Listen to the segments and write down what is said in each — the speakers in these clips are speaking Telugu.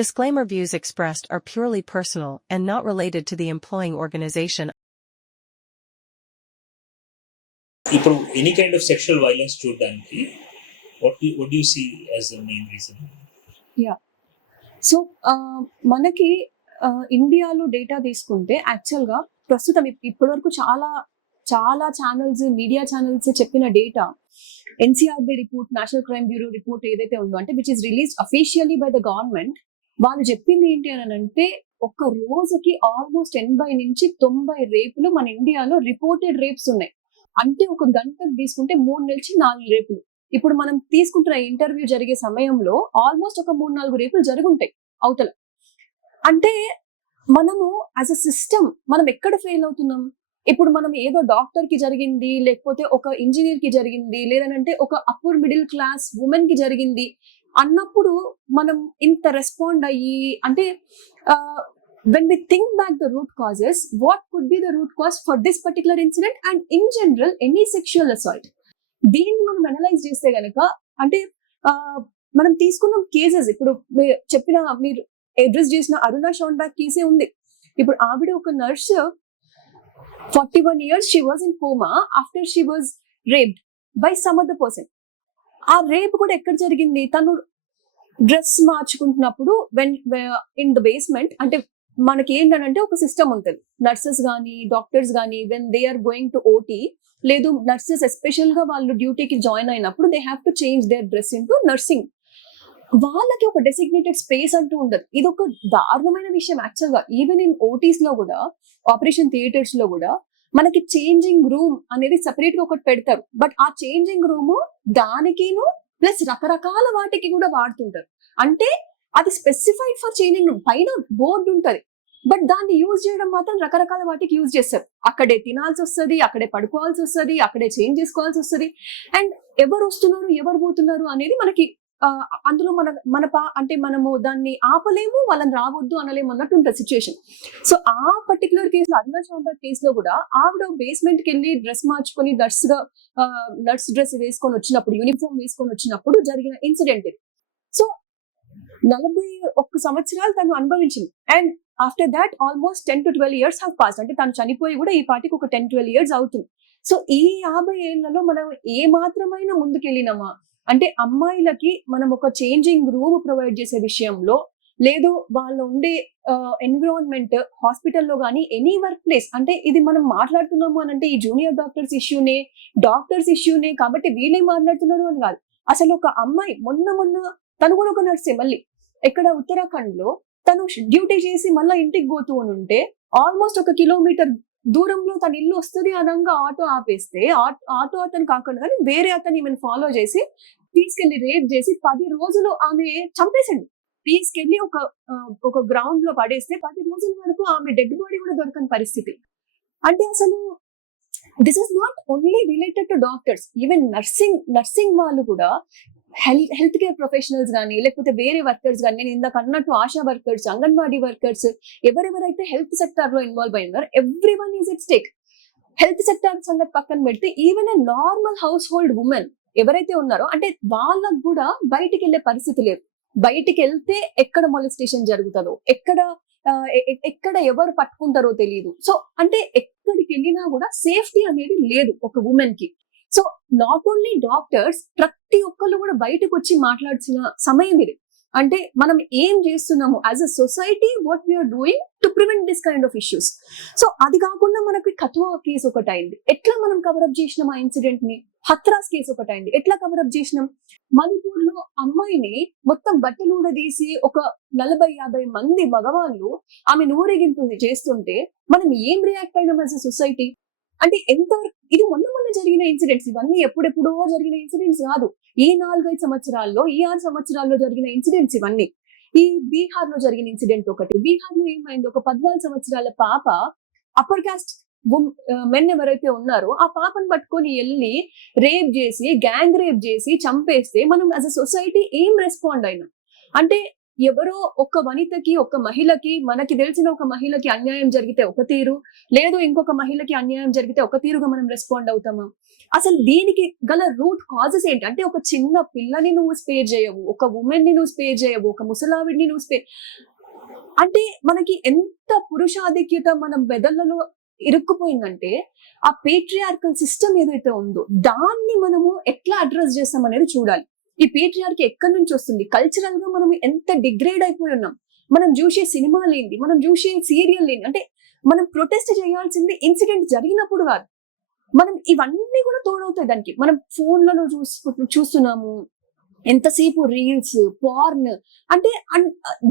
Disclaimer: views expressed are purely personal and not related to the employing organization. ఇప్పుడు any kind of sexual violence చూడడానికి what do you see as the main reason? So మనకి ఇండియాలో డేటా తీసుకుంటే యాక్చువల్గా ప్రస్తుతం ఇప్పటివరకు చాలా చాలా ఛానల్స్, మీడియా ఛానల్స్ చెప్పిన data, NCRB report, national crime bureau report ఏదైతే ఉందో, అంటే which is released officially by the government, వాళ్ళు చెప్పింది ఏంటి అని అంటే ఒక రోజుకి ఆల్మోస్ట్ 80 నుంచి 90 రేపులు మన ఇండియాలో రిపోర్టెడ్ రేప్స్ ఉన్నాయి. అంటే ఒక గంటకు తీసుకుంటే 3 నుంచి 4 రేపులు. ఇప్పుడు మనం తీసుకుంటున్న ఇంటర్వ్యూ జరిగే సమయంలో ఆల్మోస్ట్ ఒక 3-4 రేపులు జరుగుంటాయి అవతల. అంటే మనము యాజ్ అ సిస్టమ్ మనం ఎక్కడ ఫెయిల్ అవుతున్నాం? ఇప్పుడు మనం ఏదో డాక్టర్ కి జరిగింది, లేకపోతే ఒక ఇంజనీర్ కి జరిగింది, లేదంటే ఒక అప్పర్ మిడిల్ క్లాస్ ఉమెన్ కి జరిగింది అన్నప్పుడు మనం ఇంత రెస్పాండ్ అయ్యి, అంటే when we think back the root causes, what could be the root cause for this particular incident and in general any sexual assault? దీన్ని మనం అనలైజ్ చేస్తే గనక, అంటే మనం తీసుకున్న కేసెస్, ఇప్పుడు మీరు అడ్రస్ చేసిన అరుణ షాన్బాగ్ కేసే ఉంది. ఇప్పుడు ఆవిడ ఒక nurse, 41 years she was in coma after she was raped by some other person. ఆ రేప్ కూడా ఎక్కడ జరిగింది? తను డ్రెస్ మార్చుకుంటున్నప్పుడు ఇన్ ద బేస్మెంట్. అంటే మనకి ఏంటంటే ఒక సిస్టమ్ ఉంటుంది, నర్సెస్ కానీ డాక్టర్స్ కానీ when they are going to OT, లేదు నర్సెస్ ఎస్పెషల్ గా వాళ్ళు డ్యూటీకి జాయిన్ అయినప్పుడు they have to change their dress into nursing. వాళ్ళకి ఒక డెసిగ్నేటెడ్ స్పేస్ అంటూ ఉండదు. ఇది ఒక దారుణమైన విషయం యాక్చువల్ గా. ఈవెన్ ఇన్ ఓటీస్ లో కూడా, ఆపరేషన్ థియేటర్స్ లో కూడా మనకి చేంజింగ్ రూమ్ అనేది సెపరేట్ గా ఒకటి పెడతారు. బట్ ఆ చేంజింగ్ రూమ్ దానికిను ప్లస్ రకరకాల వాటికి కూడా వాడుతుంటారు. అంటే అది స్పెసిఫైడ్ ఫర్ చేంజింగ్ రూమ్, పైన బోర్డు ఉంటది, బట్ దాన్ని యూజ్ చేయడం మాత్రం రకరకాల వాటికి యూజ్ చేస్తారు. అక్కడే తినాల్సి వస్తుంది, అక్కడే పడుకోవాల్సి వస్తుంది, అక్కడే చేంజ్ చేసుకోవాల్సి వస్తుంది. అండ్ ఎవరు వస్తున్నారు, ఎవరు పోతున్నారు అనేది మనకి అందులో అంటే మనము దాన్ని ఆపలేము, వాళ్ళని రావద్దు అనలేము అన్నట్టు ఉంటుంది సిచ్యువేషన్. సో ఆ పర్టికులర్ కేసులో, అరుణ షాన్బాగ్ కేసులో కూడా ఆవిడ బేస్మెంట్ కి వెళ్ళి డ్రెస్ మార్చుకొని నర్స్ డ్రెస్ వేసుకొని వచ్చినప్పుడు, యూనిఫామ్ వేసుకొని వచ్చినప్పుడు జరిగిన ఇన్సిడెంట్ ఇది. సో 41 సంవత్సరాలు తను అనుభవించింది. And after that almost 10 to 12 years have passed. అంటే తను చనిపోయి కూడా ఈ పాటికి ఒక 10-12 years అవుతుంది. సో ఈ 50 ఏళ్లలో మనం ఏ మాత్రమైనా ముందుకెళ్ళినామా? అంటే అమ్మాయిలకి మనం ఒక చేంజింగ్ రూమ్ ప్రొవైడ్ చేసే విషయంలో, లేదు వాళ్ళు ఉండే ఎన్విరాన్మెంట్, హాస్పిటల్లో కానీ ఎనీ వర్క్ ప్లేస్, అంటే ఇది మనం మాట్లాడుతున్నాము అని అంటే ఈ జూనియర్ డాక్టర్స్ ఇష్యూనే కాబట్టి వీళ్ళే మాట్లాడుతున్నారు అని కాదు. అసలు ఒక అమ్మాయి మొన్న తను కూడా ఒక నర్సే, మళ్ళీ ఎక్కడ ఉత్తరాఖండ్ లో తను డ్యూటీ చేసి మళ్ళీ ఇంటికి పోతూ ఉంటే ఆల్మోస్ట్ 1 కిలోమీటర్ దూరంలో తన ఇల్లు వస్తుంది అనగా ఆటో ఆపేస్తే, ఆటో అతను కాకుండా కానీ వేరే అతను ఈమెను ఫాలో చేసి తీసుకెళ్లి రేప్ చేసి 10 రోజులు ఆమె చంపేసిండు. తీసుకెళ్లి ఒక గ్రౌండ్ లో పడేస్తే 10 రోజుల వరకు ఆమె డెడ్ బాడీ కూడా దొరకని పరిస్థితి. అంటే అసలు this is not only related to doctors, even nursing వాళ్ళు కూడా, హెల్త్ కేర్ ప్రొఫెషనల్స్ కానీ, లేకపోతే వేరే వర్కర్స్ కానీ, నేను ఇందాక అన్నట్టు ఆశా వర్కర్స్, అంగన్వాడీ వర్కర్స్, ఎవరెవరైతే హెల్త్ సెక్టార్ లో ఇన్వాల్వ్ అయినారో everyone is at stake. Health sector సంగతి పక్కన పెడితే even a normal household women ఎవరైతే ఉన్నారో, అంటే వాళ్ళకు కూడా బయటికి వెళ్ళే పరిస్థితి లేదు. బయటికి వెళ్తే ఎక్కడ మొలెస్టేషన్ జరుగుతుందో, ఎక్కడ ఎవరు పట్టుకుంటారో తెలియదు. సో అంటే ఎక్కడికి వెళ్ళినా కూడా సేఫ్టీ అనేది లేదు ఒక ఉమెన్ కి. సో నాట్ ఓన్లీ డాక్టర్స్, ప్రతి ఒక్కళ్ళు కూడా బయటకు వచ్చి మాట్లాడాల్సిన సమయం ఇది. అంటే మనం ఏం చేస్తున్నాము as a society, what we are doing to prevent this kind of issues. So అది కాకుండా మనకి కథువా కేసు ఒకటి అయింది, ఎట్లా మనం కవరప్ చేసినాం ఆ ఇన్సిడెంట్ ని. హత్రాస్ కేసు ఒకటి అయింది, ఎట్లా కవరప్ చేసినాం. మణిపూర్ లో అమ్మాయిని మొత్తం బట్టలు ఊడదీసి ఒక 40-50 మంది మగవాళ్ళు ఆమె ఊరేగింపు చేస్తుంటే మనం ఏం రియాక్ట్ అయినాం యాజ్ అ సొసైటీ? అంటే ఎంతవరకు ఇది మొన్న జరిగిన ఇన్సిడెంట్స్, ఇవన్నీ ఎప్పుడెప్పుడో జరిగిన ఇన్సిడెంట్స్ కాదు. ఈ 4-5 సంవత్సరాల్లో, ఈ 6 సంవత్సరాల్లో జరిగిన ఇన్సిడెంట్స్ ఇవన్నీ. ఈ బీహార్ లో జరిగిన ఇన్సిడెంట్ ఒకటి. బీహార్ లో ఏమైంది, ఒక 14 సంవత్సరాల పాప, అప్పర్ కాస్ట్ మెన్ ఎవరైతే ఉన్నారో ఆ పాపను పట్టుకొని వెళ్ళి రేప్ చేసి, గ్యాంగ్ రేప్ చేసి చంపేస్తే మనం యాజ్ అ సొసైటీ ఏం రెస్పాండ్ అయినా? అంటే ఎవరో ఒక వనితకి, ఒక మహిళకి, మనకి తెలిసిన ఒక మహిళకి అన్యాయం జరిగితే ఒక తీరు, లేదు ఇంకొక మహిళకి అన్యాయం జరిగితే ఒక తీరుగా మనం రెస్పాండ్ అవుతామా? అసలు దీనికి గల రూట్ కాజెస్ ఏంటి? అంటే ఒక చిన్న పిల్లని నువ్వు స్పేర్ చేయవు, ఒక ఉమెన్ ని నువ్వు స్పేర్ చేయవు, ఒక ముసలావిడిని నువ్వు స్పేర్, అంటే మనకి ఎంత పురుషాధిక్యత మన బెదళ్లలో ఇరుక్కుపోయిందంటే ఆ పేట్రియార్కల్ సిస్టమ్ ఏదైతే ఉందో దాన్ని మనము ఎట్లా అడ్రస్ చేస్తాం అనేది చూడాలి. ఈ పేట్రియార్కి ఎక్కడి నుంచి వస్తుంది? కల్చరల్ గా మనం ఎంత డిగ్రేడ్ అయిపోయి ఉన్నాం. మనం చూసే సినిమాలు ఏంటి, మనం చూసే సీరియల్ ఏంటి, అంటే మనం ప్రొటెస్ట్ చేయాల్సింది ఇన్సిడెంట్ జరిగినప్పుడు కాదు. మనం ఇవన్నీ కూడా తోడవుతాయి దానికి. మనం ఫోన్లలో చూస్తున్నాము ఎంతసేపు రీల్స్, పార్న్, అంటే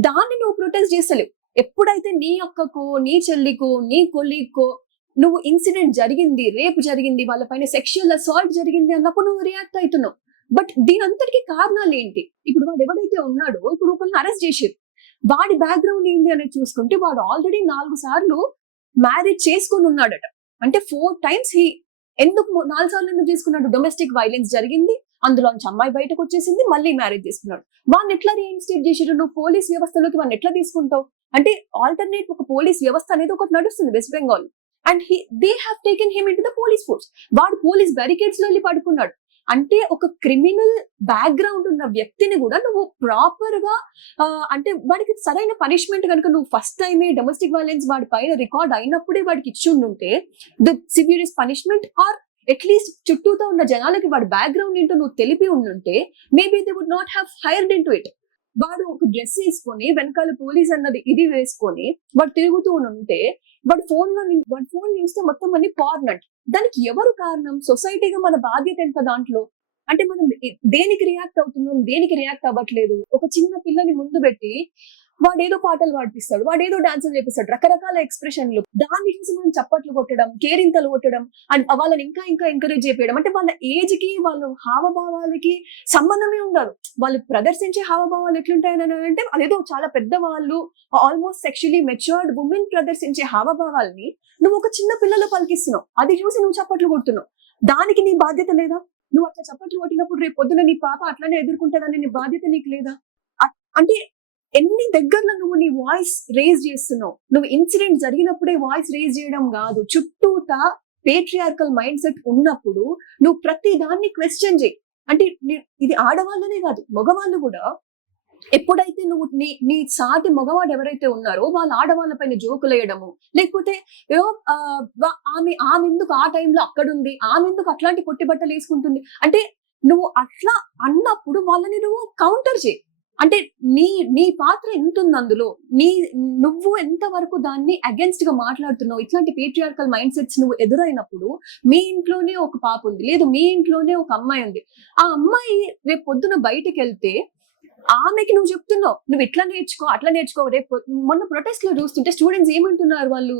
దాన్ని నువ్వు ప్రొటెస్ట్ చేస్తలేవు. ఎప్పుడైతే నీ అక్కకో, నీ చెల్లికో, నీ కొలీగ్కో నువ్వు ఇన్సిడెంట్ జరిగింది, రేపు జరిగింది, వాళ్ళపైన సెక్షువల్ అసాల్ట్ జరిగింది అన్నప్పుడు నువ్వు రియాక్ట్ అవుతున్నావు. బట్ దీని అంతటికి కారణాలు ఏంటి? ఇప్పుడు వాడు ఎవడైతే ఉన్నాడో, ఇప్పుడు ఒకరిని అరెస్ట్ చేసారు, వాడి బ్యాక్గ్రౌండ్ ఏంటి అనేది చూసుకుంటే వాడు ఆల్రెడీ 4 సార్లు మ్యారేజ్ చేసుకొని ఉన్నాడట. అంటే 4 times ఎందుకు 4 సార్లు ఎందుకు చేసుకున్నాడు? డొమెస్టిక్ వైలెన్స్ జరిగింది, అందులోంచి అమ్మాయి బయటకు వచ్చేసింది, మళ్ళీ మ్యారేజ్ చేసుకున్నాడు. వాడిని ఎట్లా రీఇన్స్టేట్ చేసారు? నువ్వు పోలీస్ వ్యవస్థలోకి వాడిని ఎట్లా తీసుకుంటావు? అంటే ఆల్టర్నేట్ ఒక పోలీస్ వ్యవస్థ అనేది ఒకటి నడుస్తుంది west Bengal, and they have taken him in to the police force. వాడు పోలీస్ బ్యారికేడ్స్ లో వెళ్ళి పడుకున్నాడు. అంటే ఒక క్రిమినల్ బ్యాక్గ్రౌండ్ ఉన్న వ్యక్తిని కూడా నువ్వు ప్రాపర్ గా అంటే వాడికి సరైన పనిష్మెంట్ కనుక నువ్వు ఫస్ట్ టైమే డొమెస్టిక్ వైలెన్స్ వాడి పైన రికార్డ్ అయినప్పుడే వాడికి ఇచ్చి ఉంటే the severest punishment, or at least చుట్టూతో ఉన్న జనాలకి వాడి బ్యాక్గ్రౌండ్ ఏంటో నువ్వు తెలిపి ఉండుంటే maybe they would not have hired into it. వాడు ఒక డ్రెస్ వేసుకొని వెనకాల పోలీస్ అన్నది ఇది వేసుకొని వాడు తిరుగుతూ ఉంటే వాడు ఫోన్ చూస్తే మొత్తం అన్ని పార్న్ అంట. దానికి ఎవరు కారణం? సొసైటీగా మన బాధ్యత ఎంత దాంట్లో? అంటే మనం దేనికి రియాక్ట్ అవుతున్నాం, దేనికి రియాక్ట్ అవ్వట్లేదు. ఒక చిన్న పిల్లని ముందు పెట్టి వాడేదో పాటలు పాడిపిస్తాడు, వాడేదో డాన్సులు చేపిస్తాడు, రకరకాల ఎక్స్ప్రెషన్లు, దాన్ని చూసి మనం చప్పట్లు కొట్టడం, కేరింతలు కొట్టడం, అండ్ వాళ్ళని ఇంకా ఇంకా ఎంకరేజ్ చేయడం. అంటే వాళ్ళ ఏజ్ కి, వాళ్ళ హావభావాలకి సంబంధమే ఉండదు. వాళ్ళు ప్రదర్శించే హావభావాలు ఎట్లుంటాయని అంటే అదేదో చాలా పెద్ద వాళ్ళు, ఆల్మోస్ట్ సెక్షువల్లీ మెచ్యూర్డ్ ఉమెన్ ప్రదర్శించే హావభావాల్ని నువ్వు ఒక చిన్న పిల్లలు పలికిస్తున్నావు. అది చూసి నువ్వు చప్పట్లు కొడుతున్నావు. దానికి నీ బాధ్యత లేదా? నువ్వు అట్లా చప్పట్లు కొట్టినప్పుడు రేపు పొద్దున నీ పాప అట్లానే ఎదుర్కొంటుందని నీ బాధ్యత నీకు లేదా? అంటే ఎన్ని దగ్గరలో నువ్వు నీ వాయిస్ రేజ్ చేస్తున్నావు. నువ్వు ఇన్సిడెంట్ జరిగినప్పుడే వాయిస్ రేజ్ చేయడం కాదు, చుట్టూతా పేట్రియార్కల్ మైండ్ సెట్ ఉన్నప్పుడు నువ్వు ప్రతి దాన్ని క్వశ్చన్ చేయి. అంటే ఇది ఆడవాళ్ళనే కాదు, మగవాళ్ళు కూడా. ఎప్పుడైతే నువ్వు నీ సాటి మగవాడు ఎవరైతే ఉన్నారో వాళ్ళ ఆడవాళ్ళ పైన జోకులు వేయడము, లేకపోతే ఆమె ఎందుకు ఆ టైంలో అక్కడుంది, ఆమె ఎందుకు అట్లాంటి కొట్టి బట్టలు వేసుకుంటుంది అంటే నువ్వు అట్లా అన్నప్పుడు వాళ్ళని నువ్వు కౌంటర్ చేయి. అంటే నీ పాత్ర ఎంత ఉంది అందులో, నువ్వు ఎంత వరకు దాన్ని అగెన్స్ట్ గా మాట్లాడుతున్నావు. ఇట్లాంటి పేట్రియార్కల్ మైండ్ సెట్స్ నువ్వు ఎదురైనప్పుడు మీ ఇంట్లోనే ఒక పాప ఉంది, లేదు మీ ఇంట్లోనే ఒక అమ్మాయి ఉంది, ఆ అమ్మాయి రేపు పొద్దున బయటకు వెళ్తే ఆమెకి నువ్వు చెప్తున్నావు నువ్వు ఇట్లా నేర్చుకో అట్లా నేర్చుకో. రేపు మొన్న ప్రొటెస్ట్ లో చూస్తుంటే స్టూడెంట్స్ ఏమంటున్నారు వాళ్ళు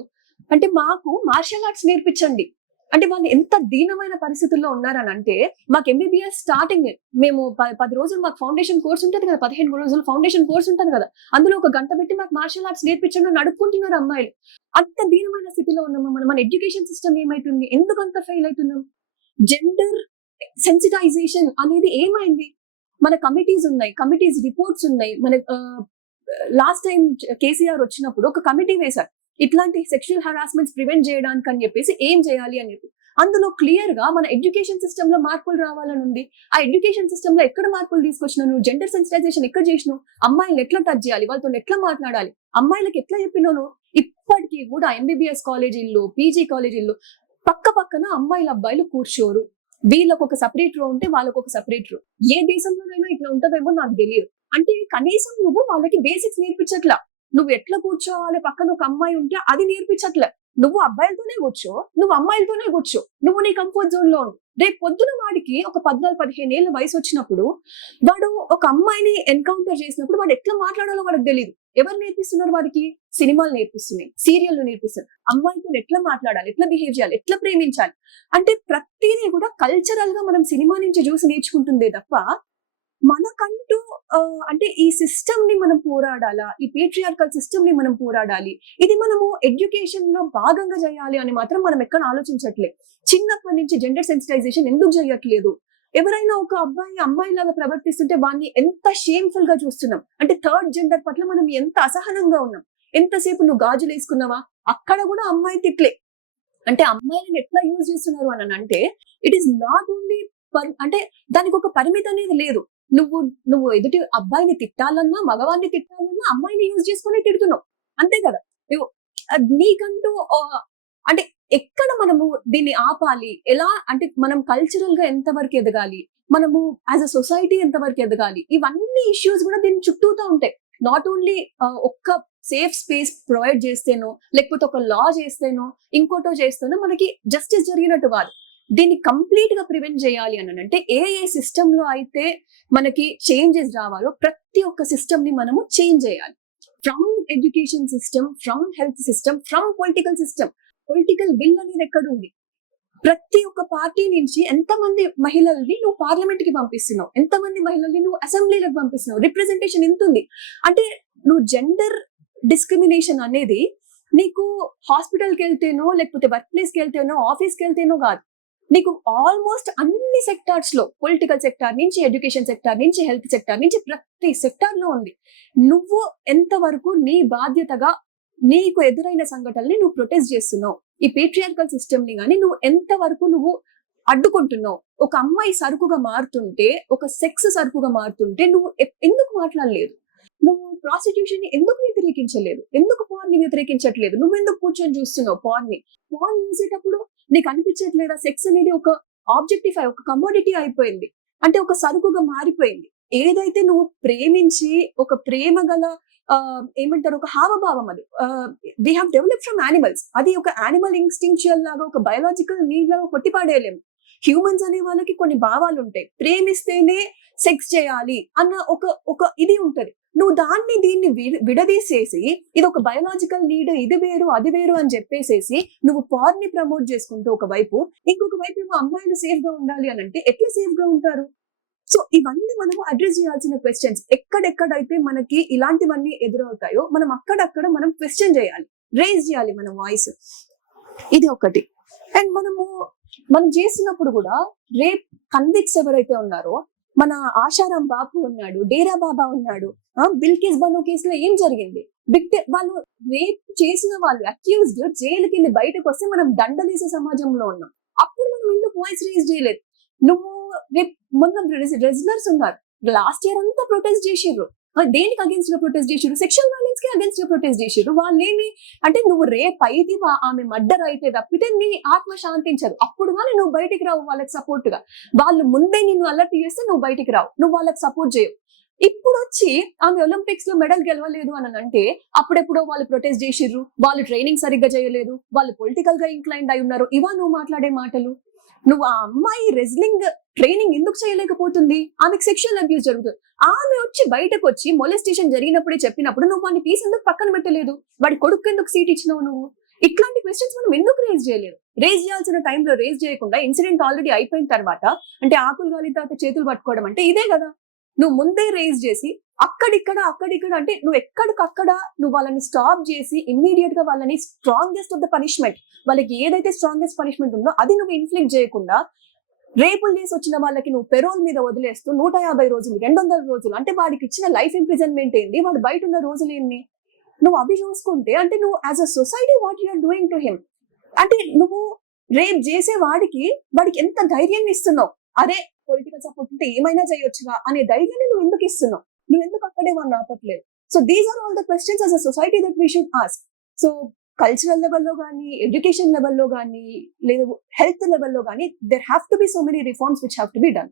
అంటే మాకు మార్షల్ ఆర్ట్స్ నేర్పించండి. అంటే వాళ్ళు ఎంత దీనమైన పరిస్థితుల్లో ఉన్నారని అంటే మాకు ఎంబీబీఎస్ స్టార్టింగ్ మేము 10 రోజులు మాకు ఫౌండేషన్ కోర్స్ ఉంటుంది కదా, 15 రోజులు ఫౌండేషన్ కోర్స్ ఉంటుంది కదా, అందులో 1 గంట పెట్టి మాకు మార్షల్ ఆర్ట్స్ నేర్పించండి నడుపుకుంటున్నారు అమ్మాయిలు. అంత దీనమైన స్థితిలో ఉన్నాము. మన ఎడ్యుకేషన్ సిస్టమ్ ఏమైతుంది? ఎందుకు అంత ఫెయిల్ అవుతున్నాం? జెండర్ సెన్సిటైజేషన్ అనేది ఏమైంది? మన కమిటీస్ ఉన్నాయి, కమిటీస్ రిపోర్ట్స్ ఉన్నాయి. మన లాస్ట్ టైం కేసీఆర్ వచ్చినప్పుడు ఒక కమిటీ వేశారు ఇట్లాంటి సెక్షువల్ హరాస్మెంట్స్ ప్రివెంట్ చేయడానికి అని చెప్పేసి ఏం చేయాలి అని చెప్పి. అందులో క్లియర్ గా మన ఎడ్యుకేషన్ సిస్టమ్ లో మార్పులు రావాలని ఉంది. ఆ ఎడ్యుకేషన్ సిస్టమ్ లో ఎక్కడ మార్పులు తీసుకొచ్చినావు? నువ్వు జెండర్ సెన్సిటైజేషన్ ఎక్కడ చేసినావు? అమ్మాయిలు ఎట్లా టచ్ చేయాలి, వాళ్ళతో ఎట్లా మాట్లాడాలి, అమ్మాయిలకు ఎట్లా చెప్పినావు? ఇప్పటికీ కూడా ఎంబీబీఎస్ కాలేజీల్లో, పీజీ కాలేజీల్లో పక్కన అమ్మాయిలు అబ్బాయిలు కూర్చోరు. వీళ్ళకు ఒక సపరేట్ రో ఉంటే వాళ్ళకు ఒక సపరేట్ రో. ఏ దేశంలోనైనా ఇట్లా ఉంటుందేమో నాకు తెలియదు. అంటే కనీసం నువ్వు వాళ్ళకి బేసిక్స్ నేర్పించట్లా. నువ్వు ఎట్లా కూర్చోవాలి, పక్కన ఒక అమ్మాయి ఉంటే అది నేర్పించట్లే. నువ్వు అబ్బాయిలతోనే కూర్చో, నువ్వు అమ్మాయిలతోనే కూర్చో, నువ్వు నీ కంఫర్ట్ జోన్ లో ఉండు. రేపు పొద్దున వాడికి ఒక 14-15 ఏళ్ళ వయసు వచ్చినప్పుడు వాడు ఒక అమ్మాయిని ఎన్కౌంటర్ చేసినప్పుడు వాడు ఎట్లా మాట్లాడాలో వాడికి తెలియదు. ఎవరు నేర్పిస్తున్నారు వాడికి? సినిమాలు నేర్పిస్తున్నాయి, సీరియల్ నేర్పిస్తున్నారు. అమ్మాయితో ఎట్లా మాట్లాడాలి, ఎట్లా బిహేవ్ చేయాలి, ఎట్లా ప్రేమించాలి అంటే ప్రతిదీ కూడా కల్చరల్ గా మనం సినిమా నుంచి చూసి నేర్చుకుంటుందే తప్ప మనకంటూ అంటే ఈ సిస్టమ్ ని మనం పోరాడాలా, ఈ పేట్రియార్కల్ సిస్టమ్ ని మనం పోరాడాలి, ఇది మనము ఎడ్యుకేషన్ లో భాగంగా చేయాలి అని మాత్రం మనం ఎక్కడ ఆలోచించట్లేదు. చిన్నప్పటి నుంచి జెండర్ సెన్సిటైజేషన్ ఎందుకు చేయట్లేదు? ఎవరైనా ఒక అబ్బాయి అమ్మాయి లాగా ప్రవర్తిస్తుంటే వాడిని ఎంత షేమ్ఫుల్ గా చూస్తున్నాం. అంటే థర్డ్ జెండర్ పట్ల మనం ఎంత అసహనంగా ఉన్నాం. ఎంతసేపు నువ్వు గాజులు వేసుకున్నావా, అక్కడ కూడా అమ్మాయి తిట్లే. అంటే అమ్మాయిలను ఎట్లా యూజ్ చేస్తున్నారు అని అంటే ఇట్ ఈస్ నాట్ ఓన్లీ అంటే దానికి ఒక పరిమితి అనేది లేదు. నువ్వు నువ్వు ఎదుటి అబ్బాయిని తిట్టాలన్నా, మగవాడిని తిట్టాలన్నా అమ్మాయిని యూజ్ చేసుకుని తిడుతున్నావు, అంతే కదా. నీకంటూ అంటే ఎక్కడ మనము దీన్ని ఆపాలి, ఎలా అంటే మనం కల్చరల్ గా ఎంతవరకు ఎదగాలి, మనము యాజ్ అ సొసైటీ ఎంతవరకు ఎదగాలి, ఇవన్నీ ఇష్యూస్ కూడా దీని చుట్టూతో ఉంటాయి. నాట్ ఓన్లీ ఒక్క సేఫ్ స్పేస్ ప్రొవైడ్ చేస్తేనో, లేకపోతే ఒక లా చేస్తేనో, ఇంకోటో చేస్తేనో మనకి జస్టిస్ జరిగినట్టు కాదు. దీన్ని కంప్లీట్ గా ప్రివెంట్ చేయాలి అని అంటే ఏ సిస్టమ్ లో అయితే మనకి చేంజెస్ రావాలో ప్రతి ఒక్క సిస్టమ్ ని మనము చేంజ్ చేయాలి. From education system, from health system, from political system. Political will అనేది ఎక్కడుంది? ప్రతి ఒక్క పార్టీ నుంచి ఎంతమంది మహిళల్ని నువ్వు పార్లమెంట్ కి పంపిస్తున్నావు, ఎంతమంది మహిళల్ని నువ్వు అసెంబ్లీలకు పంపిస్తున్నావు, రిప్రజెంటేషన్ ఎంత ఉంది? అంటే నువ్వు జెండర్ డిస్క్రిమినేషన్ అనేది నీకు హాస్పిటల్కి వెళ్తేనో, లేకపోతే వర్క్ ప్లేస్కి వెళ్తేనో, ఆఫీస్కి వెళ్తేనో కాదు. నీకు ఆల్మోస్ట్ అన్ని సెక్టార్స్ లో, పొలిటికల్ సెక్టార్ నుంచి, ఎడ్యుకేషన్ సెక్టార్ నుంచి, హెల్త్ సెక్టార్ నుంచి, ప్రతి సెక్టార్ లో ఉంది. నువ్వు ఎంతవరకు నీ బాధ్యతగా నీకు ఎదురైన సంఘటనల్ని నువ్వు ప్రొటెస్ట్ చేస్తున్నావు, ఈ పేట్రియార్కల్ సిస్టమ్ ని గానీ నువ్వు ఎంతవరకు నువ్వు అడ్డుకుంటున్నావు. ఒక అమ్మాయి సరుకుగా మారుతుంటే, ఒక సెక్స్ సరుకుగా మారుతుంటే నువ్వు ఎందుకు మాట్లాడలేదు? నువ్వు ప్రాస్టిట్యూషన్ ని ఎందుకు వ్యతిరేకించలేదు? ఎందుకు పార్ని వ్యతిరేకించట్లేదు? నువ్వు ఎందుకు కూర్చొని చూస్తున్నావు పార్ని? పార్న్ చూసేటప్పుడు నీకు అనిపించట్లేదా సెక్స్ అనేది ఒక ఆబ్జెక్టిఫై, ఒక కమోడిటీ అయిపోయింది, అంటే ఒక సరుకుగా మారిపోయింది. ఏదైతే నువ్వు ప్రేమించి ఒక ప్రేమ గల ఏమంటారు, ఒక హావభావం, అది we have develop from animals. అది ఒక యానిమల్ ఇన్స్టింక్చువల్ లాగా, ఒక బయోలాజికల్ నీడ్ లాగా కొట్టిపాడేయలేము. హ్యూమన్స్ అనే వాళ్ళకి కొన్ని భావాలు ఉంటాయి. ప్రేమిస్తేనే సెక్స్ చేయాలి అన్న ఒక ఇది ఉంటది. నువ్వు దీన్ని విడదీసేసి ఇది ఒక బయోలాజికల్ నీడ్, ఇది వేరు అది వేరు అని చెప్పేసేసి నువ్వు పార్ని ప్రమోట్ చేసుకుంటూ ఒకవైపు, ఇంకొక వైపు ఏమో అమ్మాయిలు సేఫ్ గా ఉండాలి అని అంటే ఎట్లా సేఫ్ గా ఉంటారు? సో ఇవన్నీ మనము అడ్రస్ చేయాల్సిన క్వశ్చన్స్. ఎక్కడెక్కడైతే మనకి ఇలాంటివన్నీ ఎదురవుతాయో మనం అక్కడక్కడ మనం క్వశ్చన్ చేయాలి, రేజ్ చేయాలి మన వాయిస్. ఇది ఒకటి. అండ్ మనం చేసినప్పుడు కూడా రేప్ కన్విక్స్ ఎవరైతే ఉన్నారో, మన ఆశారాం బాబు ఉన్నాడు, డేరా బాబా ఉన్నాడు, బిల్కిస్ బనో కేసులో ఏం జరిగింది? వాళ్ళు రేప్ చేసిన వాళ్ళు అక్యూజ్డ్ జైలుకి వెళ్ళి బయటకు వస్తే మనం దండలేసే సమాజంలో ఉన్నాం. అప్పుడు మనం ఎందుకు వాయిస్ రేజ్ చేయలేదు? నువ్వు రేపు మొన్న రెజ్లర్స్ ఉన్నారు, లాస్ట్ ఇయర్ అంతా ప్రొటెస్ట్ చేసిర్రు. దేనికి అగేన్స్ట్ గా ప్రొటెస్ట్ చేసిర్రు? సెక్షువల్ వైలెన్స్ కి అగేన్స్ట్ గా ప్రొటెస్ట్ చేసిర్రు. వాళ్ళేమి అంటే నువ్వు రేప్ అయితే ఆమె మర్డర్ అయితే తప్పితే నీ ఆత్మ శాంతించదు. అప్పుడు కానీ నువ్వు బయటికి రావు వాళ్ళకి సపోర్ట్ గా. వాళ్ళు ముందే నిన్ను అలర్ట్ చేస్తే నువ్వు బయటికి రావు, నువ్వు వాళ్ళకి సపోర్ట్ చేయవు. ఇప్పుడు వచ్చి ఆమె ఒలింపిక్స్ లో మెడల్ గెలవలేదు అని అంటే అప్పుడెప్పుడో వాళ్ళు ప్రొటెస్ట్ చేసిర్రు, వాళ్ళు ట్రైనింగ్ సరిగ్గా చేయలేదు, వాళ్ళు పొలిటికల్ గా ఇంక్లైన్డ్ అయి ఉన్నారు. ఇవా నువ్వు మాట్లాడే మాటలు? నువ్వు ఆ అమ్మాయి రెజ్లింగ్ ట్రైనింగ్ ఎందుకు చేయలేకపోతుంది? ఆమెకు సెక్షువల్ అబ్యూస్ జరుగుతుంది. ఆమె వచ్చి బయటకు వచ్చి మొలెస్టేషన్ జరిగినప్పుడే చెప్పినప్పుడు నువ్వు వాడిని తీసి ఎందుకు పక్కన పెట్టలేదు? వాడి కొడుకు ఎందుకు సీట్ ఇచ్చినావు నువ్వు? ఇట్లాంటి క్వశ్చన్స్ మనం ఎందుకు రేజ్ చేయలేదు? రేజ్ చేయాల్సిన టైంలో రేజ్ చేయకుండా ఇన్సిడెంట్ ఆల్రెడీ అయిపోయిన తర్వాత అంటే ఆకులు గాలి తర్వాత చేతులు పట్టుకోవడం అంటే ఇదే కదా. నువ్వు ముందే రేజ్ చేసి అక్కడిక్కడ అంటే నువ్వు ఎక్కడికక్కడ నువ్వు వాళ్ళని స్టాప్ చేసి ఇమ్మీడియట్ గా వాళ్ళని స్ట్రాంగెస్ట్ ఆఫ్ ద పనిష్మెంట్, వాళ్ళకి ఏదైతే స్ట్రాంగెస్ట్ పనిష్మెంట్ ఉందో అది నువ్వు ఇన్ఫ్లిక్ట్ చేయకుండా రేపులు చేసి వచ్చిన వాళ్ళకి నువ్వు పెరోల్ మీద వదిలేస్తూ 150 రోజులు 200 రోజులు అంటే వాడికి ఇచ్చిన లైఫ్ ఇంప్రిజన్మెంట్ ఏంది, వాడు బయట ఉన్న రోజులు ఏంది, నువ్వు అవి చూసుకుంటే అంటే నువ్వు as a society what you are doing to him. అంటే నువ్వు రేప్ చేసే వాడికి ఎంత ధైర్యాన్ని ఇస్తున్నావు? అరే పొలిటికల్ సపోర్ట్ ఉంటే ఏమైనా చేయొచ్చుగా అనే ధైర్యాన్ని నువ్వు ఎందుకు ఇస్తున్నావు? నువ్వు ఎందుకు అక్కడే వాడిని ఆపట్లేదు? So these are all the questions as a society that we should ask. So cultural లెవెల్లో కానీ, ఎడ్యుకేషన్ లెవెల్లో కానీ, లేదా హెల్త్ లెవెల్లో కానీ, there have to be so many reforms which have to be done.